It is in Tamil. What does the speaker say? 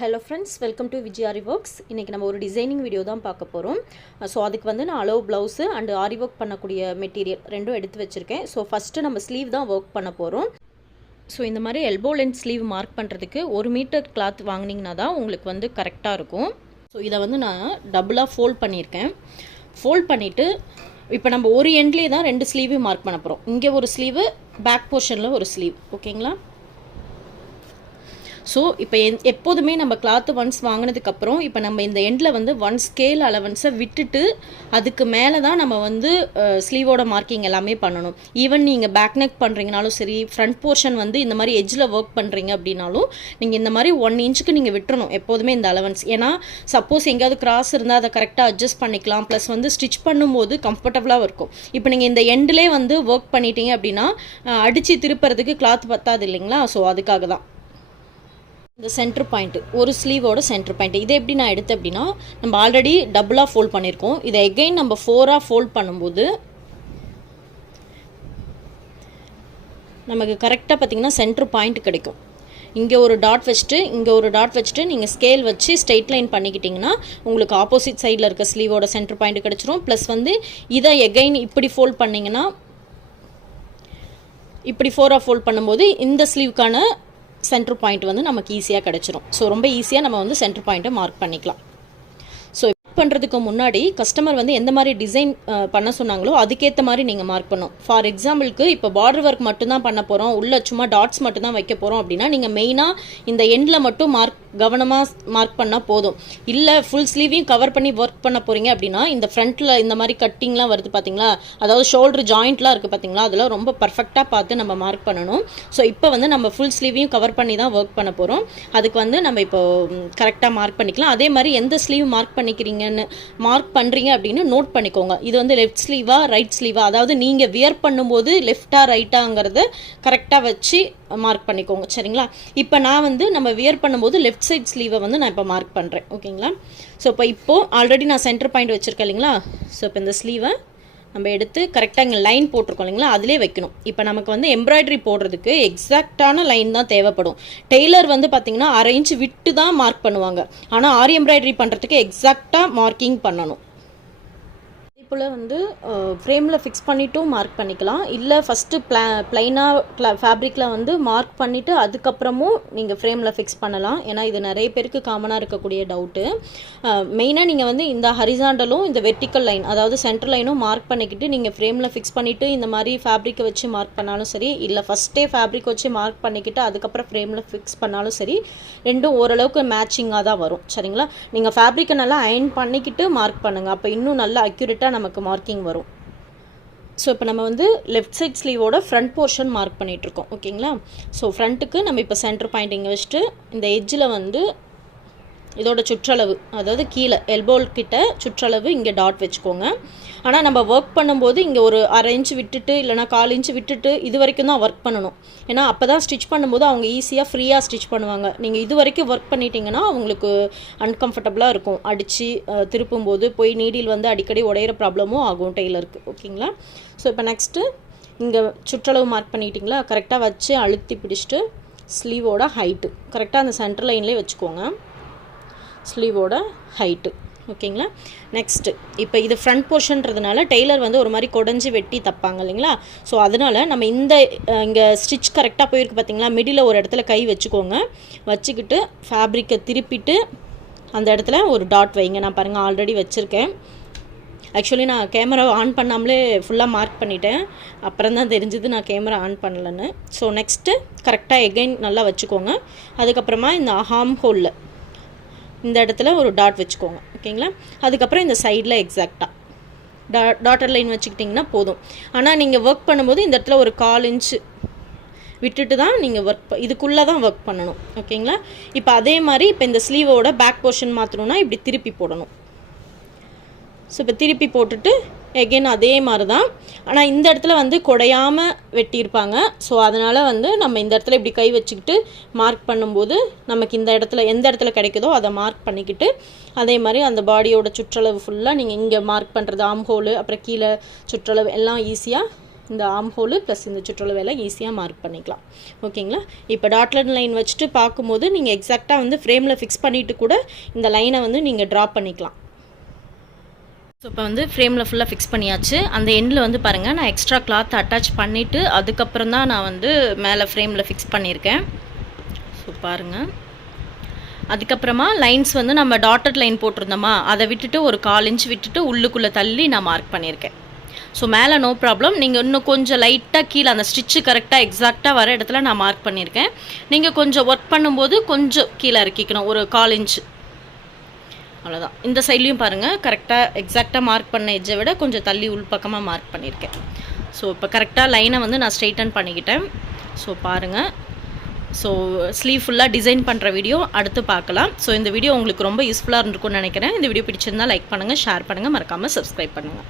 Hello friends, welcome to Aari Works. இன்னைக்கு நம்ம ஒரு டிசைனிங் வீடியோ தான் பார்க்க போறோம். சோ அதுக்கு வந்து நான் அளவு ப்лауஸ் and Aari work பண்ணக்கூடிய மெட்டீரியல் ரெண்டும் எடுத்து வச்சிருக்கேன். சோ ஃபர்ஸ்ட் நம்ம ஸ்லீவ் தான் வர்க் பண்ண போறோம். சோ இந்த மாதிரி எல்போ லென்த் ஸ்லீவ் மார்க் பண்றதுக்கு 1 மீட்டர் கிளாத் வாங்குனீங்கனா தான் உங்களுக்கு வந்து கரெக்ட்டா இருக்கும். சோ இத வந்து நான் டபுளா ஃபோல்ட் பண்ணிருக்கேன். ஃபோல்ட் பண்ணிட்டு இப்போ நம்ம ஒரு எண்ட்லயே தான் ரெண்டு ஸ்லீவ் மார்க் பண்ண போறோம். இங்க ஒரு ஸ்லீவ், பேக் போர்ஷன்ல ஒரு ஸ்லீவ். ஓகேங்களா? ஸோ இப்போ எப்போதுமே நம்ம கிளாத்து ஒன்ஸ் வாங்கினதுக்கப்புறம் இப்போ நம்ம இந்த எண்டில் வந்து ஒன் ஸ்கேல் அலவன்ஸை விட்டுட்டு அதுக்கு மேலே தான் நம்ம வந்து ஸ்லீவோட மார்க்கிங் எல்லாமே பண்ணணும். ஈவன் நீங்கள் பேக் நெக் பண்ணுறீங்கனாலும் சரி, ஃப்ரண்ட் போர்ஷன் வந்து இந்த மாதிரி எட்ஜில் ஒர்க் பண்ணுறீங்க அப்படின்னாலும் நீங்கள் இந்த மாதிரி 1 இன்ச்சுக்கு நீங்கள் விட்டுறணும் எப்போதுமே இந்த அலவன்ஸ். ஏன்னா சப்போஸ் எங்கேயாவது கிராஸ் இருந்தால் அதை கரெக்டாக அட்ஜஸ்ட் பண்ணிக்கலாம். ப்ளஸ் வந்து ஸ்டிச் பண்ணும்போது கம்ஃபர்டபுளாக இருக்கும். இப்போ நீங்கள் இந்த எண்டிலே வந்து ஒர்க் பண்ணிட்டீங்க அப்படின்னா அடித்து திருப்புறதுக்கு கிளாத் பத்தாது இல்லைங்களா? ஸோ அதுக்காக தான் இந்த சென்டர் பாயிண்ட், ஒரு ஸ்லீவோட சென்டர் பாயிண்ட். இதை எப்படி நான் எடுத்தேன் அப்படின்னா, நம்ம ஆல்ரெடி டபுளாக ஃபோல்ட் பண்ணியிருக்கோம். இதை எகெயின் நம்ம 4ஆக ஃபோல்ட் பண்ணும்போது நமக்கு கரெக்டாக பார்த்தீங்கன்னா சென்டர் பாயிண்ட் கிடைக்கும். இங்கே ஒரு டாட் வச்சுட்டு இங்கே ஒரு டாட் வச்சுட்டு நீங்கள் ஸ்கேல் வச்சு ஸ்ட்ரெயிட் லைன் பண்ணிக்கிட்டிங்கன்னா உங்களுக்கு ஆப்போசிட் சைடில் இருக்க ஸ்லீவோட சென்டர் பாயிண்ட் கிடச்சிரும். ப்ளஸ் வந்து இதை எகெயின் இப்படி ஃபோல்ட் பண்ணிங்கன்னா, இப்படி 4ஆக ஃபோல்ட் பண்ணும்போது இந்த ஸ்லீவுக்கான சென்டர் பாயிண்ட் வந்து நமக்கு ஈஸியாக கிடச்சிரும். ஸோ ரொம்ப ஈஸியாக நம்ம வந்து சென்டர் பாயிண்ட்டை மார்க் பண்ணிக்கலாம். ஸோ பண்ணுறதுக்கு முன்னாடி கஸ்டமர் வந்து எந்த மாதிரி டிசைன் பண்ண சொன்னாங்களோ அதுக்கேற்ற மாதிரி நீங்கள் மார்க் பண்ணணும். ஃபார் எக்ஸாம்பிளுக்கு இப்போ பார்டர் ஒர்க் மட்டும்தான் பண்ண போகிறோம், உள்ள சும்மா டாட்ஸ் மட்டும்தான் வைக்க போகிறோம் அப்படின்னா நீங்கள் மெயினாக இந்த எண்டில் மட்டும் கவனமாக மார்க் பண்ணால் போதும். இல்லை ஃபுல் ஸ்லீவையும் கவர் பண்ணி ஒர்க் பண்ண போகிறீங்க அப்படின்னா இந்த ஃப்ரண்ட்டில் இந்த மாதிரி கட்டிங்லாம் வருது பார்த்தீங்களா, அதாவது ஷோல்டர் ஜாயிண்ட்லாம் இருக்குது பார்த்தீங்களா, அதெல்லாம் ரொம்ப பர்ஃபெக்டாக பார்த்து நம்ம மார்க் பண்ணணும். ஸோ இப்போ வந்து நம்ம ஃபுல் ஸ்லீவையும் கவர் பண்ணி தான் ஒர்க் பண்ண போகிறோம். அதுக்கு வந்து நம்ம இப்போ கரெக்டாக மார்க் பண்ணிக்கலாம். அதே மாதிரி எந்த ஸ்லீவ் மார்க் மார்க் பண்ணுறீங்க அப்படின்னு நோட் பண்ணிக்கோங்க. இது வந்து லெஃப்ட் ஸ்லீவா ரைட் ஸ்லீவா, அதாவது நீங்கள் வியர் பண்ணும்போது லெஃப்டா ரைட்டாங்கிறத கரெக்டாக வச்சு மார்க் பண்ணிக்கோங்க. சரிங்களா? இப்போ நான் வந்து நம்ம வியர் பண்ணும்போது லெஃப்ட் சைட் ஸ்லீவை வந்து நான் இப்போ மார்க் பண்ணுறேன். ஓகேங்களா? ஸோ இப்போ ஆல்ரெடி நான் சென்டர் பாயிண்ட் வச்சுருக்கேன் இல்லைங்களா? ஸோ இப்போ இந்த ஸ்லீவை நம்ம எடுத்து கரெக்டாக இங்கே லைன் போட்டிருக்கோம் இல்லைங்களா, அதிலே வைக்கணும். இப்போ நமக்கு வந்து எம்ப்ராய்டரி போடுறதுக்கு எக்ஸாக்டான லைன் தான் தேவைப்படும். டெய்லர் வந்து பார்த்தீங்கன்னா 1/2 இன்ச் விட்டு தான் மார்க் பண்ணுவாங்க. ஆனால் ஆரி எம்ப்ராய்டரி பண்ணுறதுக்கு எக்ஸாக்டாக மார்க்கிங் பண்ணணும். இப்போல வந்து ஃப்ரேமில் ஃபிக்ஸ் பண்ணிவிட்டும் மார்க் பண்ணிக்கலாம். இல்லை ஃபஸ்ட்டு ப்ளைனாக ஃபேப்ரிக்கில் வந்து மார்க் பண்ணிவிட்டு அதுக்கப்புறமும் நீங்கள் ஃப்ரேமில் ஃபிக்ஸ் பண்ணலாம். ஏன்னா இது நிறைய பேருக்கு காமனாக இருக்கக்கூடிய டவுட்டு. மெயினாக நீங்கள் வந்து இந்த ஹரிசாண்டலும் இந்த வெர்டிக்கல் லைன், அதாவது சென்டர் லைனும் மார்க் பண்ணிக்கிட்டு நீங்கள் ஃப்ரேமில் ஃபிக்ஸ் பண்ணிவிட்டு இந்த மாதிரி ஃபேப்ரிக்கை வச்சு மார்க் பண்ணாலும் சரி, இல்லை ஃபஸ்ட்டே ஃபேப்ரிக் வச்சு மார்க் பண்ணிக்கிட்டு அதுக்கப்புறம் ஃப்ரேமில் ஃபிக்ஸ் பண்ணாலும் சரி, ரெண்டும் ஓரளவுக்கு மேட்சிங்காக தான் வரும். சரிங்களா? நீங்கள் ஃபேப்ரிக்கை நல்லா அயர்ன் பண்ணிக்கிட்டு மார்க் பண்ணுங்கள். அப்போ இன்னும் நல்லா அக்யூரேட்டாக நமக்கு மார்க்கிங் வரும். ஸோ இப்போ நம்ம வந்து லெஃப்ட் சைட் ஸ்லீவோட ஃப்ரண்ட் போர்ஷன் மார்க் பண்ணிகிட்ருக்கோம். ஓகேங்களா? ஸோ ஃப்ரண்ட்டுக்கு நம்ம இப்போ சென்டர் பாயிண்ட் இங்கே வச்சுட்டு இந்த எட்ஜில் வந்து இதோட சுற்றளவு, அதாவது கீழே எல்போல் கிட்ட சுற்றளவு இங்கே டாட் வச்சுக்கோங்க. ஆனால் நம்ம ஒர்க் பண்ணும்போது இங்கே ஒரு 1/2 இன்ச் விட்டுட்டு இல்லைனா 1/4 இன்ச் விட்டுட்டு இது வரைக்கும் தான் ஒர்க் பண்ணணும். ஏன்னா அப்போ தான் ஸ்டிச் பண்ணும்போது அவங்க ஈஸியாக ஃப்ரீயாக ஸ்டிச் பண்ணுவாங்க. நீங்கள் இது வரைக்கும் ஒர்க் பண்ணிட்டீங்கன்னா அவங்களுக்கு அன்கம்ஃபர்டபுளாக இருக்கும். அடித்து திருப்பும்போது போய் நீடில் வந்து அடிக்கடி உடையிற ப்ராப்ளமும் ஆகும் டெய்லருக்கு. ஓகேங்களா? ஸோ இப்போ நெக்ஸ்ட்டு இங்கே சுற்றளவு மார்க் பண்ணிட்டீங்களா, கரெக்டாக வச்சு அழுத்தி பிடிச்சிட்டு ஸ்லீவோட ஹைட்டு கரெக்டாக அந்த சென்டர் லைன்லேயே வச்சுக்கோங்க. ஸ்லீவோட ஹைட்டு. ஓகேங்களா? நெக்ஸ்ட்டு இப்போ இது ஃப்ரண்ட் போர்ஷன்றதுனால டெய்லர் வந்து ஒரு மாதிரி கொடைஞ்சி வெட்டி தப்பாங்க இல்லைங்களா? ஸோ அதனால் நம்ம இங்கே ஸ்டிச் கரெக்டாக போயிருக்கு பார்த்தீங்களா, மிடில் ஒரு இடத்துல கை வச்சுக்கோங்க. வச்சுக்கிட்டு ஃபேப்ரிக்கை திருப்பிட்டு அந்த இடத்துல ஒரு டாட் வைங்க. நான் பாருங்கள் ஆல்ரெடி வச்சுருக்கேன். ஆக்சுவலி நான் கேமரா ஆன் பண்ணாமலே ஃபுல்லாக மார்க் பண்ணிட்டேன். அப்புறம் தான் தெரிஞ்சது நான் கேமரா ஆன் பண்ணலன்னு. ஸோ நெக்ஸ்ட்டு கரெக்டாக எகைன் நல்லா வச்சுக்கோங்க. அதுக்கப்புறமா இந்த ஹார்ம் ஹோலில் இந்த இடத்துல ஒரு டாட் வச்சுக்கோங்க. ஓகேங்களா? அதுக்கப்புறம் இந்த சைடில் எக்ஸாக்டாக டாட்டர் லைன் வச்சுக்கிட்டிங்கன்னா போதும். ஆனால் நீங்கள் ஒர்க் பண்ணும்போது இந்த இடத்துல ஒரு 1/4 இன்ச்சு விட்டுட்டு தான் நீங்கள் இதுக்குள்ளே தான் ஒர்க் பண்ணணும். ஓகேங்களா? இப்போ அதே மாதிரி இப்போ இந்த ஸ்லீவோட பேக் போர்ஷன் மாற்றணும்னா இப்படி திருப்பி போடணும். ஸோ இப்போ திருப்பி போட்டுட்டு எகெயின் அதே மாதிரி தான். ஆனால் இந்த இடத்துல வந்து குடையாமல் வெட்டியிருப்பாங்க. ஸோ அதனால் வந்து நம்ம இந்த இடத்துல இப்படி கை வச்சுக்கிட்டு மார்க் பண்ணும்போது நமக்கு இந்த இடத்துல எந்த இடத்துல கிடைக்குதோ அதை மார்க் பண்ணிக்கிட்டு அதே மாதிரி அந்த பாடியோட சுற்றளவு ஃபுல்லாக நீங்கள் இங்கே மார்க் பண்ணுறது ஆம் ஹோலு, அப்புறம் கீழே சுற்றளவு எல்லாம் ஈஸியாக இந்த ஆர்ம் ஹோலு ப்ளஸ் இந்த சுற்றளவு எல்லாம் ஈஸியாக மார்க் பண்ணிக்கலாம். ஓகேங்களா? இப்போ டாட்லட் லைன் வச்சுட்டு பார்க்கும்போது நீங்கள் எக்ஸாக்டாக வந்து ஃப்ரேமில் ஃபிக்ஸ் பண்ணிவிட்டு கூட இந்த லைனை வந்து நீங்கள் ட்ரா பண்ணிக்கலாம். ஸோ இப்போ வந்து ஃப்ரேமில் ஃபுல்லாக ஃபிக்ஸ் பண்ணியாச்சு. அந்த எண்டில் வந்து பாருங்கள், நான் எக்ஸ்ட்ரா கிளாத் அட்டாச் பண்ணிவிட்டு அதுக்கப்புறம் தான் நான் வந்து மேலே ஃப்ரேமில் ஃபிக்ஸ் பண்ணியிருக்கேன். ஸோ பாருங்கள். அதுக்கப்புறமா லைன்ஸ் வந்து நம்ம டாட்டட் லைன் போட்டிருந்தோமா, அதை விட்டுட்டு ஒரு 1/4 இன்ச் விட்டுட்டு உள்ளுக்குள்ளே தள்ளி நான் மார்க் பண்ணியிருக்கேன். ஸோ மேலே நோ ப்ராப்ளம். நீங்கள் இன்னும் கொஞ்சம் லைட்டாக கீழே அந்த ஸ்டிச்சு கரெக்டாக எக்ஸாக்டாக வர இடத்துல நான் மார்க் பண்ணியிருக்கேன். நீங்கள் கொஞ்சம் ஒர்க் பண்ணும்போது கொஞ்சம் கீழே இறக்கிக்கணும், ஒரு 1/4 இன்ச். அவ்வளோதான். இந்த சைட்லேயும் பாருங்கள், கரெக்டாக எக்ஸாக்டாக மார்க் பண்ண எட்ஜை விட கொஞ்சம் தள்ளி உள்பக்கமாக மார்க் பண்ணியிருக்கேன். ஸோ இப்போ கரெக்டாக லைனை வந்து நான் ஸ்ட்ரைட்டன் பண்ணிக்கிட்டேன். ஸோ பாருங்கள். ஸோ ஸ்லீவ் ஃபுல்லாக டிசைன் பண்ணுற வீடியோ அடுத்து பார்க்கலாம். ஸோ இந்த வீடியோ உங்களுக்கு ரொம்ப யூஸ்ஃபுல்லாக இருந்திருக்கும்னு நினைக்கிறேன். இந்த வீடியோ பிடிச்சிருந்தால் லைக் பண்ணுங்கள், ஷேர் பண்ணுங்கள், மறக்காமல் சப்ஸ்கிரைப் பண்ணுங்கள்.